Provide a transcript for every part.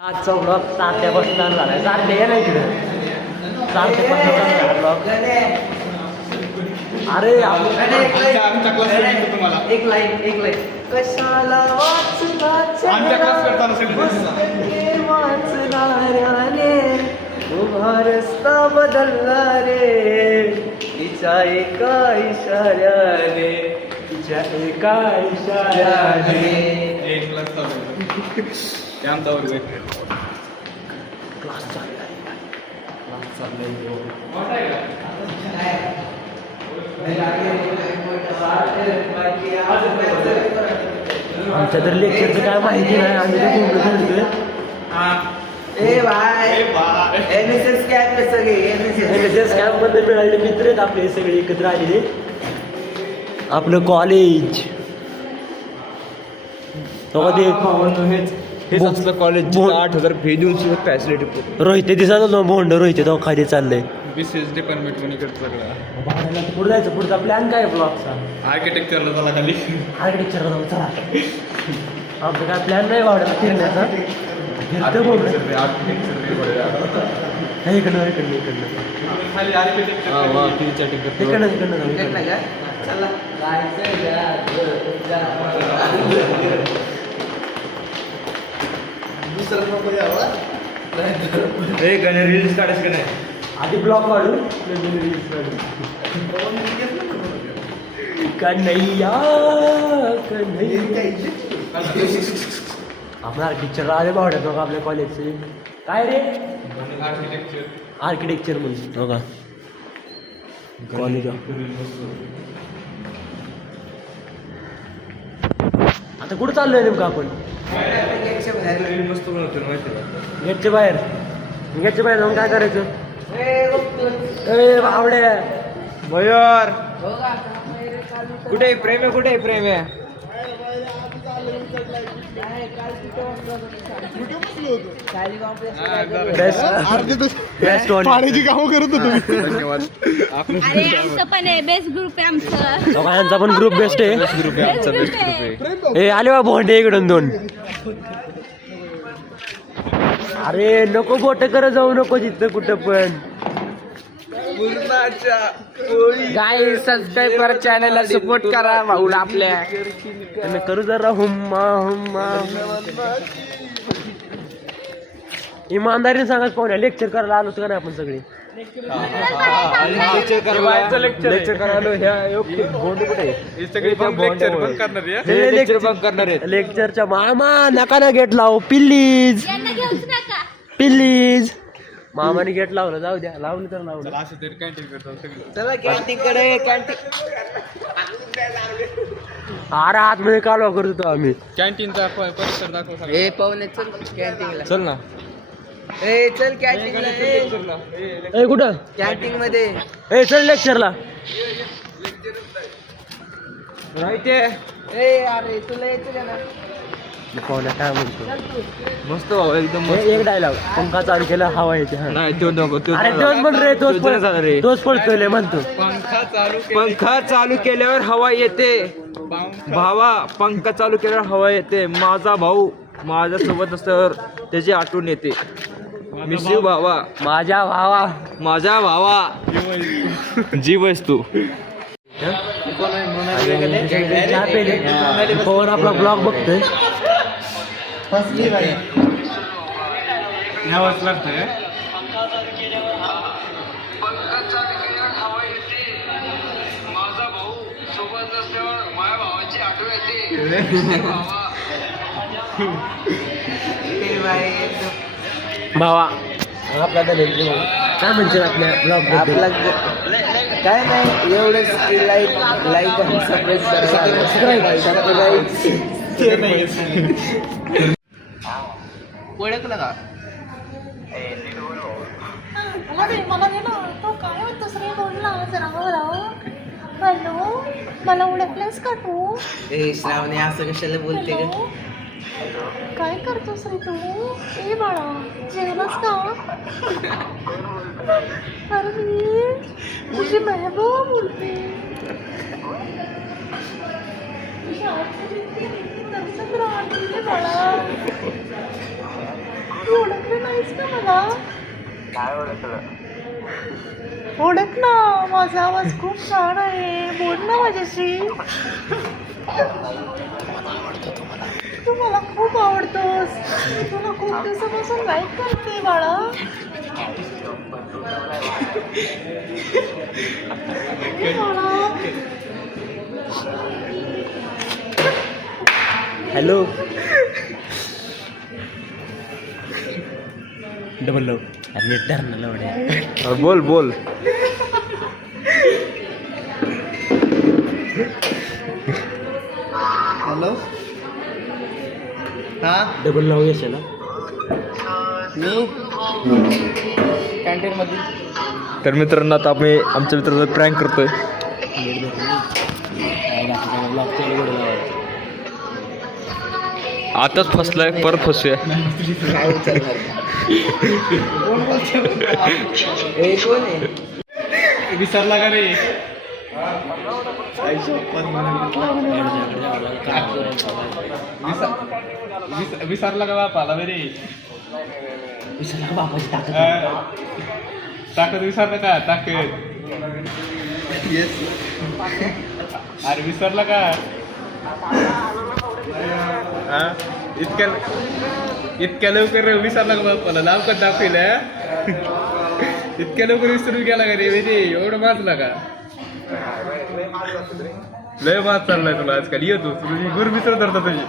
आजचा ब्लॉग 4 ते 5 झाला आहे. 4 ते या नाही तिकडे 4 ते 5 झाला ब्लॉग. अरे एक लाईन कशाला वाचणाऱ्याने उभा रस्ता बदलला रे तिच्या एका इशाऱ्याने आमचा वर्ग क्लास चाललाय आमच्या तर लेक्चरचं काय माहिती नाही. आम्ही ते पूर्ण करतोय. NSS कॅम्प मध्ये मिळालेले मित्र आहेत आपले सगळे एकत्र आलेले. आपलं कॉलेज हेच असलं कॉलेज 8,000 फी देऊन सुद्धा फॅसिलिटी रोहित दिसत होतं भोंड रोहित तो खाली चाललंय. BCS डिपार्टमेंट म्हणून इकडे सगळं पुढे जायचं. पुढचा प्लॅन काय ब्लॉगचा? आर्किटेक्चरला झाला खाली आर्किटेक्चर जाऊ चला. आमचा काय प्लॅन नाही वाढला फिरण्याचा. इकडनं खाली आर्किटेक्चर इकडनं रील्स काढायचं का नाही आधी ब्लॉग काढू कन्हैया आपण आर्किटेक्चरला आले बावड्यात बघा आपल्या कॉलेजचे. काय रे आर्किटेक्चर म्हणजे हो का कॉलेज. आता कुठं चाललोय नेमकं आपण? गेटच्या बाहेर जाऊन काय करायचं? बावड्या मयूर कुठे प्रेम आहे? कुठे प्रेम आहे? पाण्याची कामं करत होतो. धन्यवाद. अरे आमचं पण आहे बेस्ट ग्रुप आहे आमचं. यांचा पण ग्रुप बेस्ट आहे. ग्रुप आहे आमचा बेस्ट ग्रुप आहे. ए आले बा भोंडे इकडून 2. अरे नको बोट करत जाऊ नको तिथं कुठं पण. गाई सबस्क्राईब करा, चॅनलला सपोर्ट करा भाऊला आपल्या. तुम्ही करू जरा हुम्मा हुम्मा. इमानदारीने सांगाच पाहुण्या लेक्चर करायला आलो का नाही आपण सगळे? लेक्चर करायला लेक्चरच्या मामा नका ना गेट लावू प्लीज यांना घेऊच नका. प्लीज. मामाने गेट लावलं जाऊ द्या. लावलं तर लावलं. चला कॅन्टीनकडे. अरे आतमध्ये कालवा करत होतो आम्ही. कॅन्टीनचा परिसर दाखव. ए पाहुणे चल कॅन्टीनला. चल ना. ए चल कॅन्टीनला. ए कुठं? कॅन्टीन मध्ये. ए चल लेक्चरला. माहिती आहे ए अरे तुला यायचं का ना? पाहुण्या काय म्हणतो मस्त भाऊ एकदम मस्त. एक डायलॉग पंखा चालू केला हवा येते. नाही तो नको तो अरे तोच म्हण रे तोच पडतोय म्हणतो. पंखा चालू केल्यावर हवा येते भावा. पंखा चालू केल्यावर हवा येते. माझा भाऊ माझ्या सोबत असल्यावर त्याची आठवण येते. मिस यू भावा. माझ्या भावा जीव आहेस तू. चहा पेले पवन आपला ब्लॉग बघतोय. यावंच लागतंय. भावा आपला काय म्हणते आपल्या ब्लॉग आपला काय नाही एवढंच की लाईक आणि सबस्क्राईब ओळखलं का? काय होतंस रे? बोलला जरा हॅलो मला ओळखलंस का तू? ए श्रावणी असं कशाला बोलते का? काय करतोस रे तू? ए बाळा जेवलास का? अरे मी तुझी महबूब बोलते. तुझ्या आठवणीत तरी चंद्र आठवते बाळा. तू ओळखतेस का मला? ओळख ना, माझा आवाज खूप छान आहे. बोल ना माझ्याशी. तू मला खूप आवडतोस. मी तुला खूप दिवसापासून लाईक करते बाळा. बाळा. हॅलो डबल लव अरे टर्न लवड्या बोल बोल. हॅलो हा डबल लव येशाला मी कॅन्टीन मध्ये. तर मित्रांनो आता आम्ही आमच्या मित्राचा प्रँक करतोय. आताच फसलाय परत फसूया. काय उचलणार? कोण आहे? विसरला का रे? विसरला का बापाला रे? बापाची ताकद ताकद विसरला का? ताकद अरे विसरला का? इतक्या लवकर विसरला का बापाला? नाव का दाखवलं? इतक्या लवकर विसरून गेला का रे? एवढं माजला का? लय माज चाललाय तुला आजकाल. येतो तुझी गुर मित्र धरतो तुझी.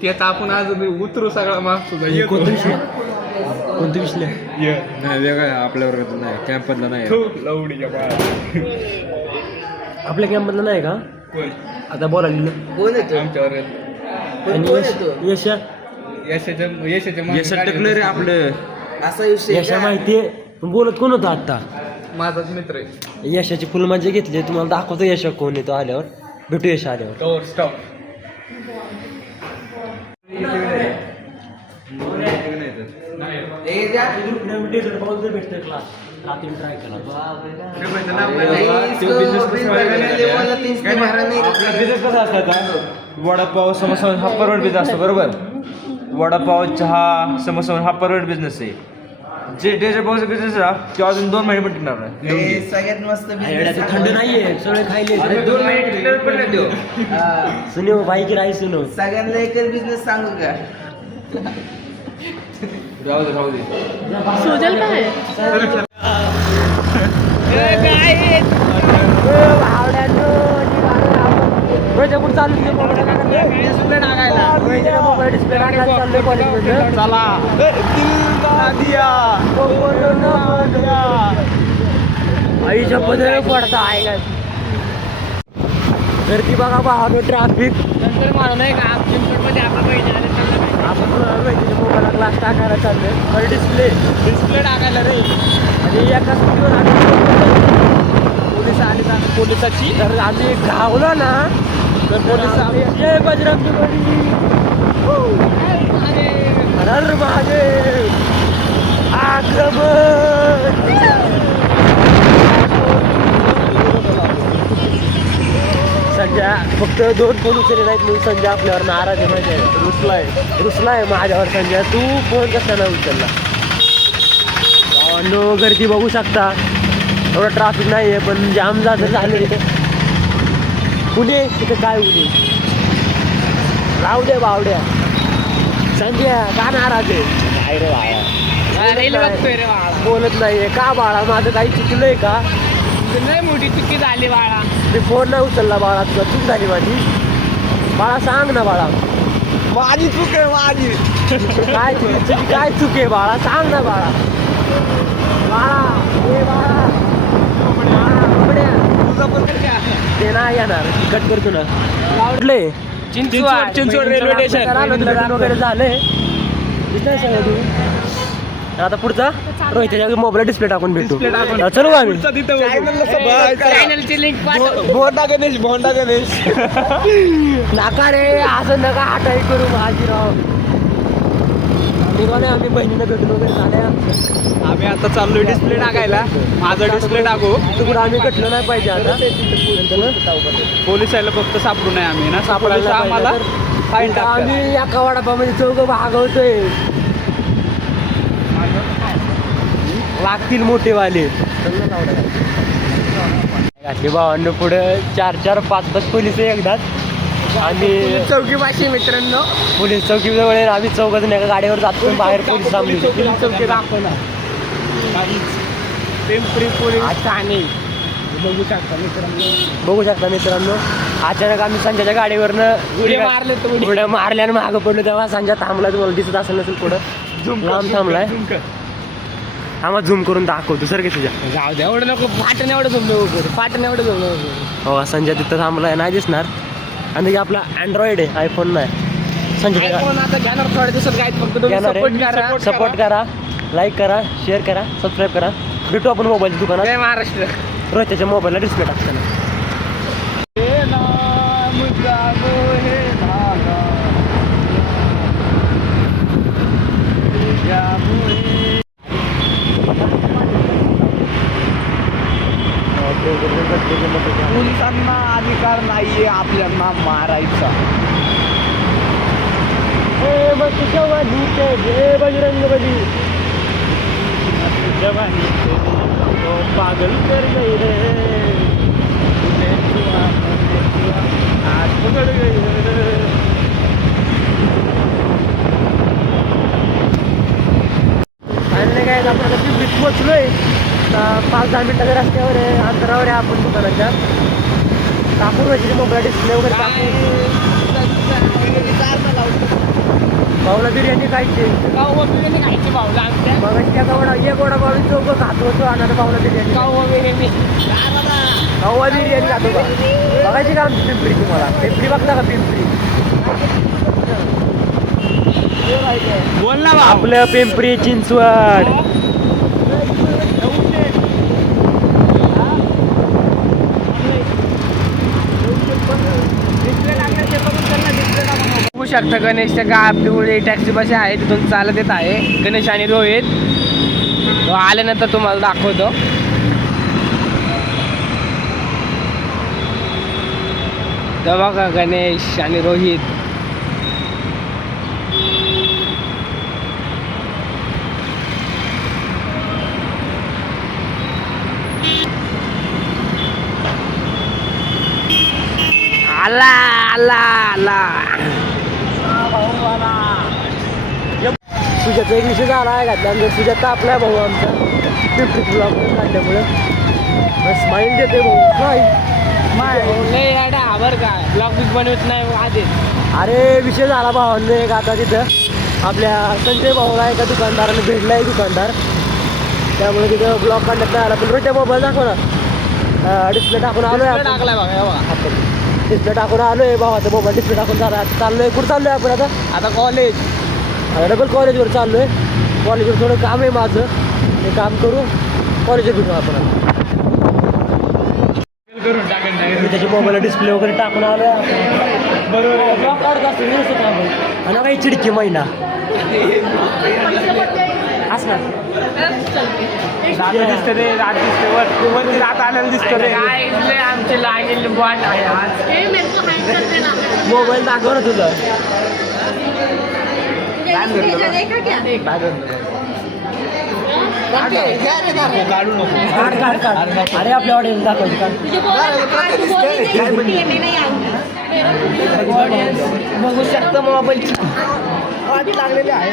त्याचा आपण आज उतरू सगळा माग तुझा. कोणतं विषय नाही वेगळा आपल्यावर नाही कॅम्पमधला नाही. लवडीच्या बाळा. आपल्या कॅम्पमधलं नाही का? कोण? आता बोलायला कोण येतो? आमच्यावर कोण येतो? यशा यशाच्या मागे यशात गाडी टाकलं रे आपलं. असा विषय यशा का? माहितीये पण बोलत कोण होतं आता? माझाच मित्र आहे. यशाची फुल म्हणजे घेतली. तुम्हाला दाखवतो यश कोण येतो आल्यावर. भेटू यश आल्यावर. Tower stop. ए, जा. भेटतोय क्लास रात्री ट्राय केला. नहीं, इसको बिल भरने वाला 3 से भरा नहीं. बिझनेस कसा असतात? वडापाव समोसा हा परवड बिझनेस असतो बरोबर. वडापाव चहा समोसा हा परवड बिझनेस आहे. जे डेझर्ट पावचा बिझनेस आहे तो अजून 2 महिने पण टिकणार नाही. ए, सगळ्यात मस्त एवढ्या business थंड आहे. नाहीये सगळे खायले. 2 महिने टिकणार पण नाही देऊ. हा. सुनो बाईक राही सुनो. सगळ्यांना एकच बिझनेस सांगू का? राहू दे राहू दे. सोजल काय? आईच्या पदर पडता आहे का? तर ती बघा बाहेर ट्रॅफिक. नंतर मला नाही का आपण मोबाईलला क्लास टाकायला चाललोय. डिस्प्ले टाकायला रे. आणि एका स्पीडवर पोलिस आले. पोलिसाची तर आम्ही धावलो ना तर पोलिस जय बजरंग बली. हर महादेव. आक्रमण. संजय फक्त 2 फोन उचलले नाहीत म्हणून संजय आपल्यावर नाराज आहे. माहिती आहे? रुसलाय माझ्यावर संजय. तू फोन कसा नाही उचलला? नो गर्दी बघू शकता. एवढं ट्रॅफिक नाही आहे पण जाम झालं इथे. पुणे तिथे काय उडे राहू दे बावड्या. संजय का नाराज आहे? काय रे बाळा बोलत नाहीये का बाळा? माझं काही चुकलंय का? नाही मोठी चुकी झाली बाळा. मी फोन नाही उचलला बाळा. तुझा चूक झाली माझी. बाळा सांग ना बाळा. माझी चूक आहे माझी. काय तुझी काय चूक आहे बाळा? सांग ना बाळा. बाळा ए बाळा. ते नाही येणार. कट करतो ना. कुठले? चिंचवड रेल्वे स्टेशन वगैरे झाले. सगळं तू आता पुढचा रोहित मोबाईल डिस्प्ले टाकून भेटू. चलो का आम्ही? चॅनलची लिंक भोंडा गणेश नका रे असं नका हटाई करू बाजीराव. निघाले आम्ही बहिणीनं भेटून वगैरे झालंय आमचं. आम्ही आता चाललोय डिस्प्ले टाकायला. माझा डिस्प्ले टाकू. तिकडं आम्ही कटलं नाही पाहिजे आता नंतर पोलिसाला फक्त सापडू नये आम्ही ना. सापडायला सापडायला आम्हाला पाहिजे फाईन तर टाकतात. आम्ही एका वडापामध्ये चौघं भागवतोय. लागतील मोठेवाले घातली भावांनो पुढं 4-4-5-5 पोलिस एकदाच. आम्ही चौकी भाषी मित्रांनो. पोलीस चौकी जवळ आहे. आम्ही चौघ जण एका गाडीवर जातो बाहेर पोलीस थांबली. चौकी दाखवला. पिंपरी पोलीस ठाणे बघू शकता मित्रांनो. बघू शकता मित्रांनो. अचानक आम्ही संजयच्या गाडीवरनं उड्या मारल्या आणि मागं पडलो तेव्हा संजय थांबला. तुम्हाला दिसत असेल नसेल पुढं लांब थांबलाय. आम्हाला झूम करून दाखवतो सर की तुझ्या. जाऊ द्या एवढं नको. फाटण एवढं जमलं फाटण एवढं जमलं. हो संजय तिथं थांबलाय नाही दिसणार. आणि आपला अँड्रॉइड आहे आयफोन नाही. संजय आता घेणार थोड्या दिवसात काय फक्त सपोर्ट करा. सपोर्ट करा, लाईक करा, शेअर करा, सबस्क्राईब करा. भेटू आपण मोबाईलच्या दुकानात. जय महाराष्ट्र. रोहितच्या मोबाईलला डिस्प्ले टाकताना. पोलिसांना अधिकार नाहीये आपल्यांना मारायचा. बजरंगबली पागल कर गई रे आज पकड़ गई रे. फायनली काय आपण आता पिंपरीत पोचलोय. 5-10 मिनिटाच्या रस्त्यावर आहे अंतरावर आहे आपण दुकानाच्या. टाकून व्हायची मोबाईल डिस्प्ले वगैरे टाकून. भाऊला बिर्याणी खायची. खायची भाऊला आमच्या मग त्या गावडा एक वडा पाव चौक खात होतो आणि आता भाऊला बिर्याणी. भाऊला बिर्याणी खातो का बघायची का आमची पिंपरी. तुम्हाला पिंपरी बघता का पिंपरी. बोल ना आपलं पिंपरी चिंचवड. बघू शकता गणेशच्या गावापुढे टॅक्सी बस आहे तिथून चालत येत आहे. गणेश आणि रोहित तो आल्यानंतर तुम्हाला दाखवतो. तर बघा गणेश आणि रोहित. आला आला आला. सुजाता एक विषय झाला आहे घातला. म्हणजे सुजाता आपला भाऊ आमचा पिंपरी ब्लॉग काढल्यामुळे स्माईल देते भाऊ. लय याडा आवर काय ब्लॉग बिग बनवत नाही आधीच. अरे विषय झाला भावांनो एक आता तिथं आपल्या संजय भाऊला एका दुकानदाराने भेटला आहे दुकानदार. त्यामुळे तिथं ब्लॉग काढण्यात नाही आला. पण रोजच्या मोबाईल दाखव ना. डिस्प्ले टाकून आलोय आपण. टाकलाय बघा. डिस्प्ले टाकून आलोय भावाचा मोबाईल डिस्प्ले टाकून झाला. आता चाललोय कुठं चाललोय आपण आता. आता कॉलेज डबल कॉलेजवर चाललोय. कॉलेजवर थोडं काम आहे माझं. ते काम करू कॉलेजवर भेटू आपण आता. मी त्याच्या मोबाईलला डिस्प्ले वगैरे टाकून आलोय. बरोबर ब्लॉग काढत असतो व्यवस्थित आपण. आणि काही चिडकी महिना असणार. दिसतं रे रात दिसते वरती रात आलेलं दिसतं रे. आमचे लागेल बॉट आहे आज. मोबाईल दाखव ना तुझं. काढू नको. काढ अरे आपल्या ऑडियन्स दाखवायची काढ. बघू शकता मोबाईलची वाट लागलेली आहे.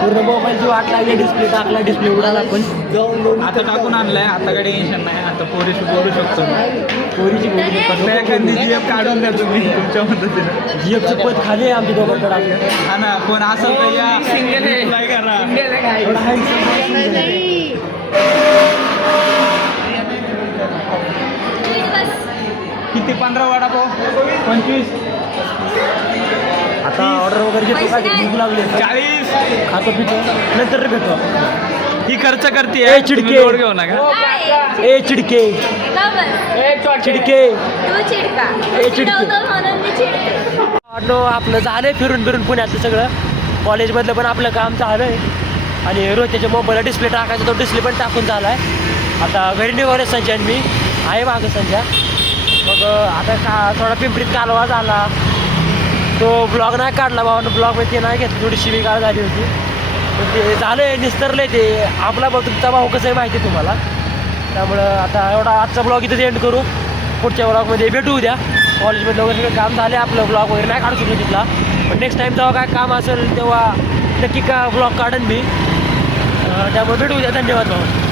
पूर्ण मोबाईलची वाट लागली. डिस्प्ले टाकला डिस्प्ले उडाला. आपण आता टाकून आणलाय. आता काही टेन्शन नाही. आता पोरीशी बोलू शकतो. पोरीची बोलू फक्त एखादी जीएफ काढून द्या तुम्ही तुमच्या पद्धतीने. जीएफचं पद खाली आहे आमच्या दोघांकडे आपलं. हा ना कोण असं तर या रिप्लाय करा. थोडा हाय. किती 15 वडापाव 25 आता ऑर्डर वगैरे घेतो का भूक लागली 40 खातो पितो नंतर भेटतो. ही खर्च करते ए चिडके. लोड घेऊ नका. ए चिडके चिडके तू चिडका ए चिडके. चिडवतो म्हणून मी चिडते. आपलं झालंय फिरून फिरून पुण्याचं सगळं. कॉलेजमधलं पण आपलं काम झालं आहे आणि रोजच्या मोबाईलला डिस्प्ले टाकायचा तो डिस्प्ले पण टाकून झाला आहे. आता घरी निघाले संजय आणि मी आहे मागं संजय. मग आता थोडा पिंपरीत कालवा झाला तो ब्लॉग नाही काढला बाबा ब्लॉगमध्ये ते नाही घेतलं थोडीशी वेगळी झाली होती पण ते झालं आहे निस्तरलं आहे ते आपला तुमचा भाऊ कसं आहे माहिती आहे तुम्हाला. त्यामुळं आता एवढा आजचा ब्लॉग इथं एंड करू. पुढच्या ब्लॉगमध्ये भेटू उद्या. कॉलेजमधलं वगैरे काम झाले आपलं ब्लॉग वगैरे नाही काढू शकलो तिथला पण नेक्स्ट टाईम जेव्हा काय काम असेल तेव्हा नक्की का ब्लॉग काढेन मी. त्यामुळे भेटू उद्या. धन्यवाद भाऊ.